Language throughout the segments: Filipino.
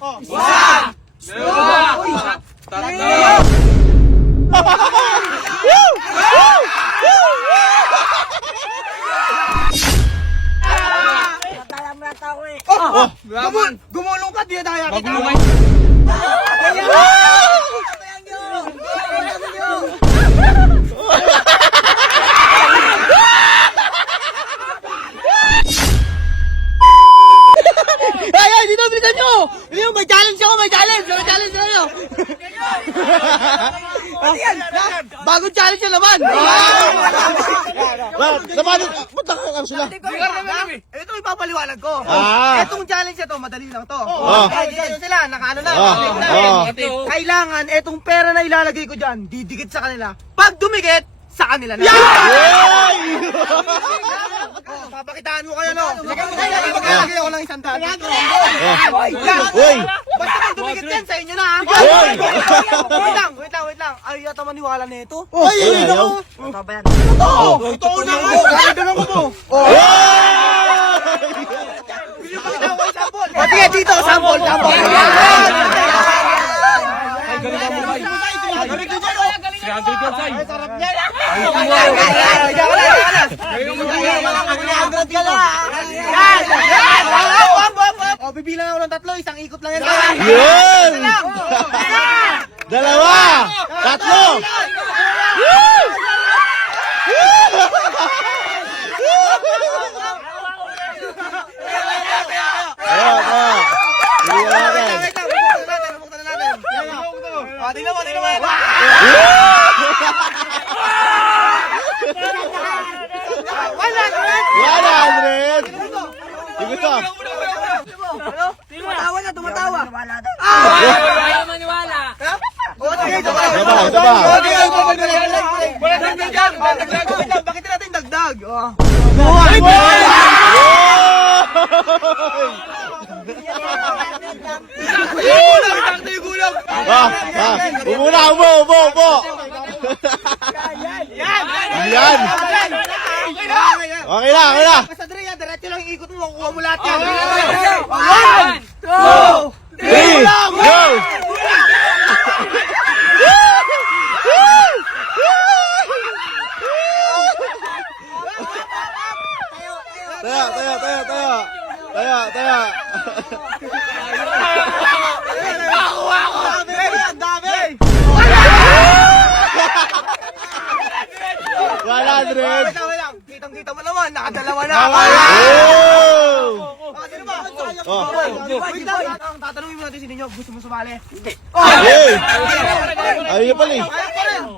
Isa! Gumulong ka, dinadaya kita. Ay, dito, bilisan nyo! Bilisan, may challenge ako, may challenge! May challenge na kayo! Bagong challenge na naman! Naman, ba't nakakang sila? Ito ipapaliwanag ko. Itong challenge na to, madali lang to. Dito sila, nakaano na. Kailangan, itong pera na ilalagay ko dyan, didikit sa kanila. Pag dumikit, sa kanila na. Papakitaan mo kayo, no? Maglalagay ako ng 100. Basta pag dumikit yan, sa inyo na, ha? Wait lang. Ay, yata maniwala na ito. Ay, ayaw. Totoo na ko. Ganun ko po. O, sige, dito, sample. O, bibilang ako ng 3, isang ikot lang yan. Yun! Dalawa! Tatlo! Buktan na natin. Tingnan mo. 100! Sige to. Tumatawa. Ayaw maniwala. Ito ba? Bakit natin dagdag? Ubo. Yan. Okay na. Basta Dre, diretso lang ikot mo, makukuha mo lahat yan. 1, 2, 3, go! Taya. Ang dami! 100! Wait lang. Kitang-kita mo naman, nakadalawa na. Sino ba? Wait lang. Tatanungin mo natin si Ninyo, gusto mo sumali? Hindi. Hey! Ayun niya pala eh.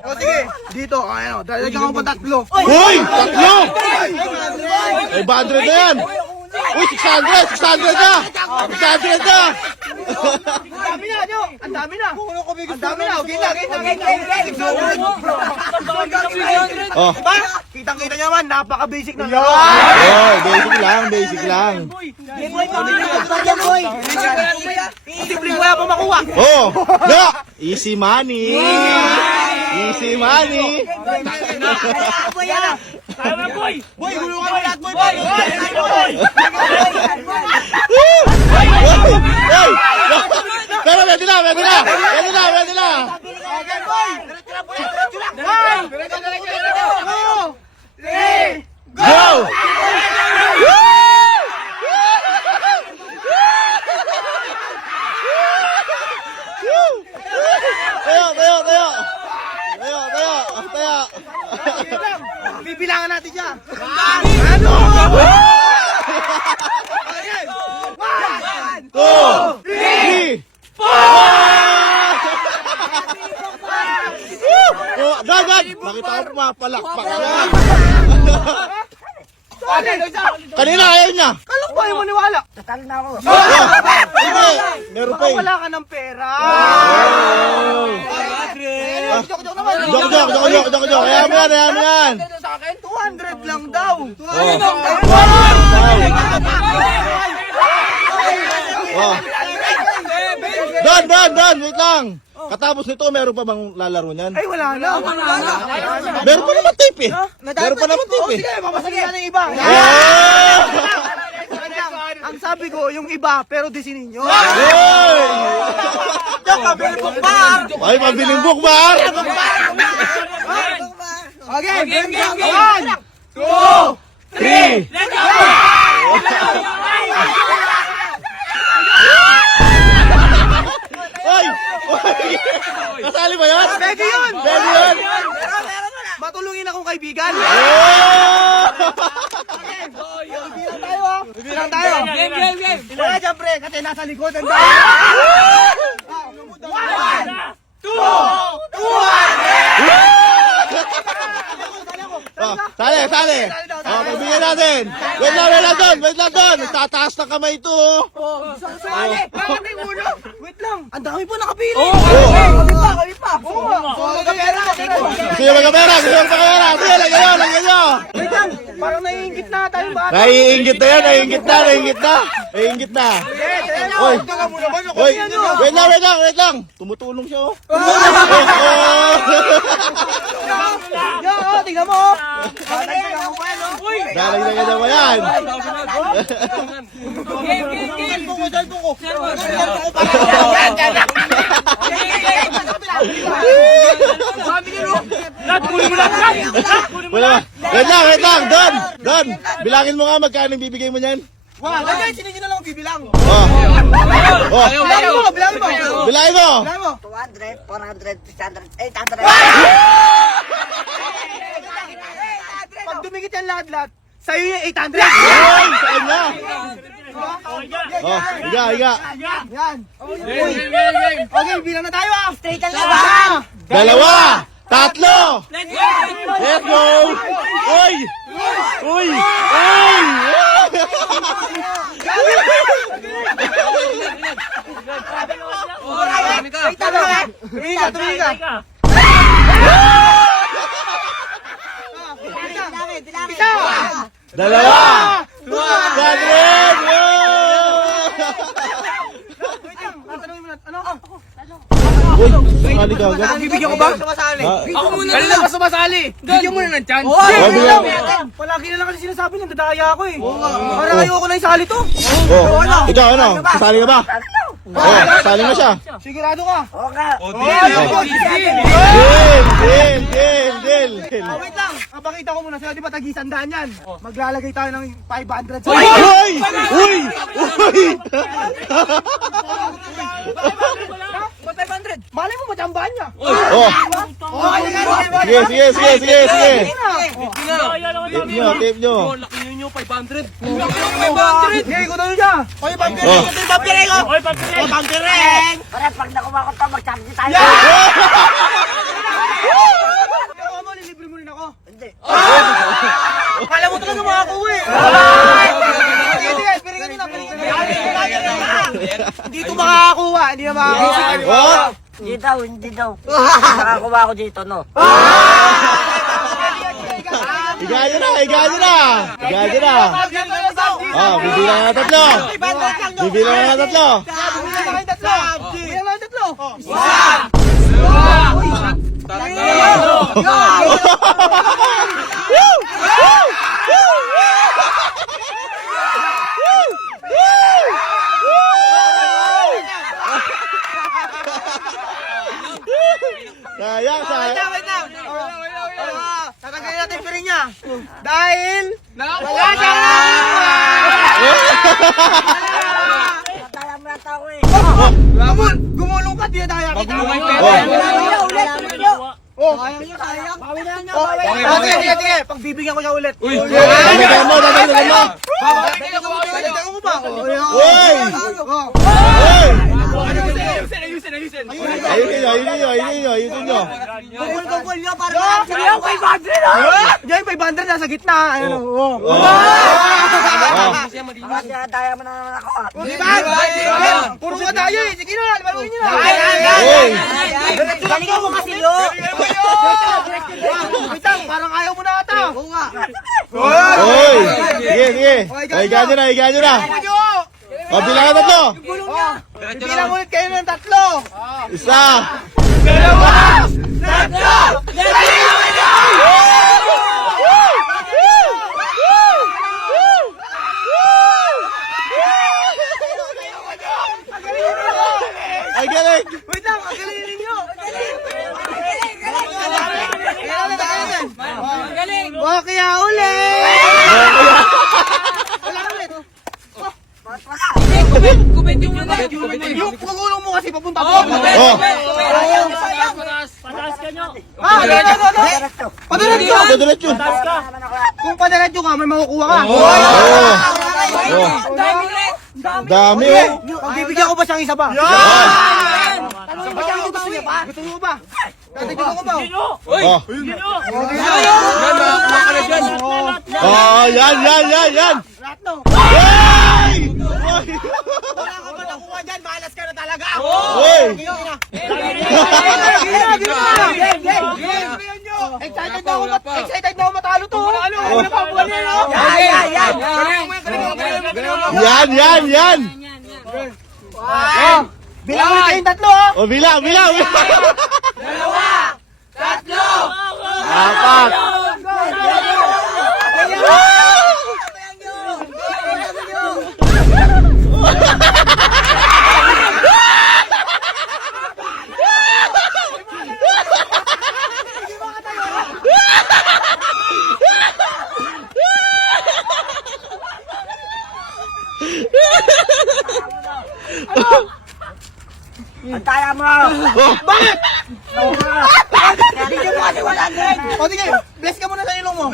O sige, dito, dalagyan ko pa 3. Uy! Tatlo! 500 na yan! Uy, 600 na! 600 na! Ang dami na. Okay na. Oh. Diba? Kitang-kita nyo naman, napaka-basic na. Oh, basic lang. Simpleng wala pa makuha. Oh! No! Easy money! Boy, gulungan mo lahat, boy. Hey! Pero pwede na! Go! Tayo! Bibilangan natin siya. Two! Three! Gagad! Nakita ko mapalakpak siya. Kanina ayaw niya. Kala ko ayaw maniwala. Hindi, meron pa eh. Wala ka ng pera. Joke naman. Dok. Ayaw mo yan. Sa akin, 200 lang daw. Don, wait lang. Katapos nito, meron pa bang lalaro niyan? Ay, wala na. Meron pa naman tape eh. Meron pa naman tape eh. Sige, papasagyan ng iba. Yeah! Ang Ang sabi ko, yung iba, pero disinin nyo. Hoy! Yung pabili bukbar! Ay, pabiling bukbar! Okay, game. 1, 2, 3! Oy! Oy! Kasali ba yan? Pwede yun! Pwede yun! Matulungin akong kaibigan. Oh! Bilang tayo ha. Bilang tayo. Game. Wala dyan pre, kasi nasa likod ang tayo. 1, 2, 1! Oh, sali! Oh, pagbigyan natin! Wait lang doon! Nagtataas ng kamay ito, oh! Sali! Bakit yung ulo? Wait lang. Ang dami po nakapili. Oh, Kami pa. Magkapera. Gusto nyo magkapera? Sige, lagyan nyo! Wait lang. Parang naiingit na tayong bata. Naiingit na yan, naiingit na! Hoy! Hoy! Wait lang! Tumutulong siya, oh! Yo, tingnan mo. Tingnan mo pa yan, oh. Lalagyan na ba yan? Game. Wala ba? Wait lang! Don! Bilangin mo nga magkano bibigay mo niyan? Wow, sino na lang bibilang? Oh! Bilangin mo. Bilangin mo! 200, 400, 600, 800. Pag dumikit yan lahat, sa'yo yung 800. Hoy! Saan na? Oh, higa! Yan. Okay, bilang na tayo ah. Straight ang laban! 2! 3! Let's go! Uy! Tumingin ka. Isa. 2! 100! Tatanungin mo na. Ano? Uy! Sumali ka agad. Bibigyan ko ba? Ako muna kanina pa sumasali. Bigyan mo na ng chance. Palagi na lang kasi sinasabi ng dadaya ako eh. Parang ayoko na isali to. Oh, ikaw ano? Sasali ka ba? Oh, sasali mo siya. Sigurado ka? Oo nga. Deal! Wait lang. Papakita ko muna sila. Di ba tag-isandaan yan? Maglalagay tayo ng 500 sa Uy! Malay mo, matsambahan niya. Oh! Sige! Tape nyo! Laki nyo 500. Sige, ikaw tayo siya. Oh! Para pag nakuha ko to, mag-charge tayo. Ako mo, lilibre mo rin ako. Hindi. Kala mo talaga makakuha eh. Sige, piringan nyo na. Hindi ito makakakuha. Hindi na makakakuha. Oh! Hindi daw. Nakakuha ako dito, no? Higa nyo na! Oh, bibilang na 3! Bibilang na 3! Bilang na tatlo. Sayang! Wait lang. Tatanggalin natin yung piring niya. Dahil wala siya Natala mo na tao eh. Gumulong ka, di na daya kita. Sige. Pagbibigyan ko siya ulit. Dadagdagan mo! Dadagdagan mo ba? Uy! Ayusin. Ayusin nyo! Gugol niya para lang. Sige, 500 Diyan, 500 nasa gitna. Ayun o. Bakit daya mo na naman ako ah? Puro ka tayo eh. Sige na, limaluin nyo na. Uy! Galingan mo kasi yo! Wait lang, parang ayaw mo na ata. Oo nga. Uy! Sige! Higa nyo na! O, bilang ka 3! Bilang ulit kayo ng 3. Isa! galing. Wait lang, ang galing ninyo. Galing! Kaya ulit! Wala ulit. Kubit yung ano. Yung pagulong mo kasi papunta doon. Oh. Diretso. Padiretso! Diretso. Kung padiretso ka, may makukuha ka. Oh. Dami oh. Bibigyan ko ba siyang isa pa? Yan. Tanong ba siyang gusto niya pa? Gusto mo ba? Tatignan ko ba? Oh. Nakakuha ka na dyan. Oh, yan. Ratno! Hey! Wala ka ba nakuha dyan? Malas ka na talaga! Hey! Excited na ako matalo to! Wala pa ako wala no? Yan. Bilang ulit kayong tatlo oh! Oh, bilang. Apat. Ang daya mo. Oh. Bakit? Bigyan mo kasi 100. O sige, bless ka muna sa ilong mo.